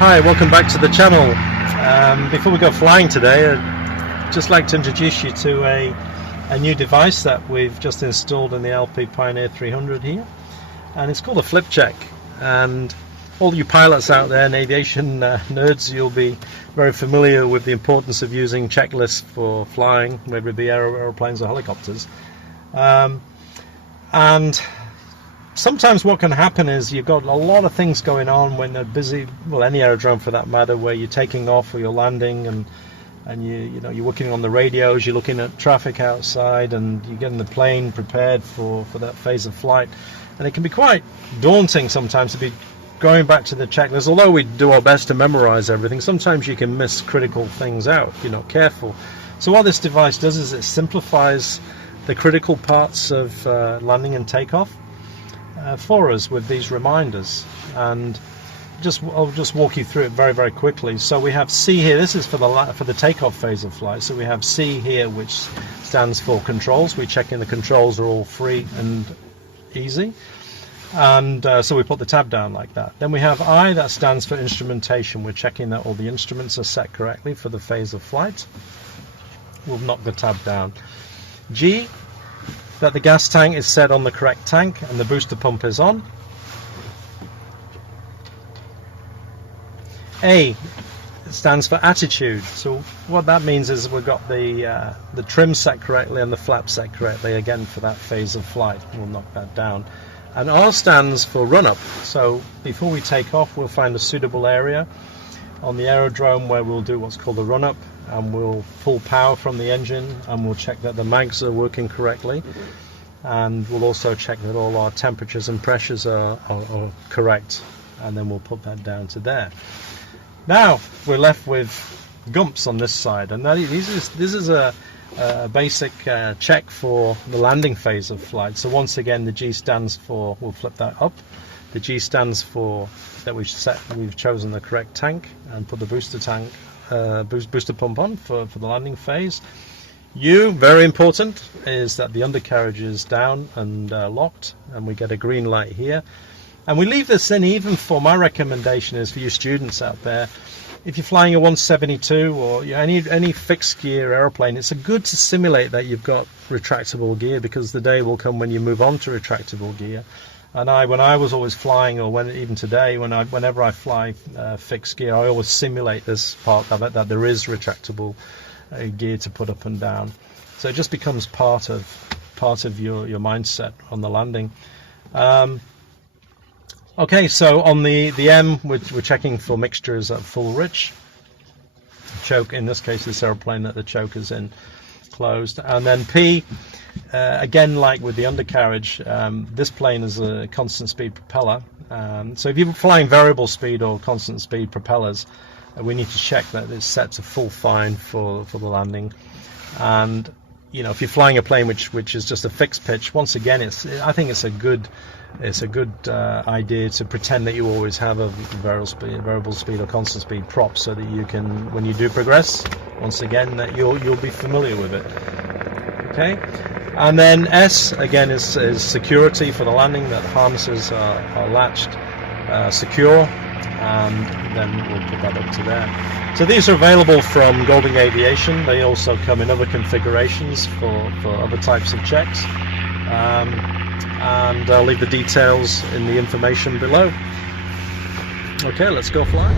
Hi, welcome back to the channel. Before we go flying today, I'd just like to introduce you to a new device that we've just installed in the LP Pioneer 300 here, and it's called a flip check. And all you pilots out there and aviation nerds, you'll be very familiar with the importance of using checklists for flying, whether it be aeroplanes or helicopters. And sometimes what can happen is you've got a lot of things going on when they're busy, well, any aerodrome for that matter, where you're taking off or you're landing, and you're working on the radios, you're looking at traffic outside, and you're getting the plane prepared for that phase of flight. And it can be quite daunting sometimes to be going back to the checklist. Although we do our best to memorize everything, sometimes you can miss critical things out if you're not careful. So what this device does is it simplifies the critical parts of landing and takeoff for us with these reminders. And I'll just walk you through it very, very quickly. So we have C here. This is for the takeoff phase of flight. So we have C here, which stands for controls. We're checking the controls are all free and easy. And so we put the tab down like that. Then we have I, that stands for instrumentation. We're checking that all the instruments are set correctly for the phase of flight. We'll knock the tab down. G, that the gas tank is set on the correct tank and the booster pump is on. A stands for attitude. So what that means is we've got the trim set correctly and the flap set correctly, again for that phase of flight. We'll knock that down. And R stands for run up. So before we take off, we'll find a suitable area on the aerodrome where we'll do what's called a run up, and we'll pull power from the engine, and we'll check that the mags are working correctly, and we'll also check that all our temperatures and pressures are correct, and then we'll put that down to there. Now we're left with GUMPS on this side, and this is a basic check for the landing phase of flight. So once again, the G stands for, we'll flip that up, the G stands for that we've chosen the correct tank and put the booster pump on for the landing phase. U, very important, is that the undercarriage is down and locked, and we get a green light here. And we leave this in even for, my recommendation is for you students out there, if you're flying a 172 or any fixed gear aeroplane, it's good to simulate that you've got retractable gear, because the day will come when you move on to retractable gear. And when I was always flying, or even today, whenever I fly fixed gear, I always simulate this part of it, that there is retractable gear to put up and down. So it just becomes part of your mindset on the landing. Okay, so on the M, we're checking for mixtures at full rich. Choke, in this case, this aeroplane, that the choke is in closed. And then P, again, like with the undercarriage, this plane is a constant speed propeller. So if you're flying variable speed or constant speed propellers, we need to check that it's set to full fine for the landing. And if you're flying a plane which is just a fixed pitch, once again, I think it's a good idea to pretend that you always have a variable speed or constant speed prop, so that you can, when you do progress, once again, that you'll be familiar with it. Okay, and then S again is security for the landing, that harnesses are latched secure, and then we'll put that up to there. So these are available from Golding Aviation. They also come in other configurations for other types of checks, and I'll leave the details in the information below. Okay, let's go fly.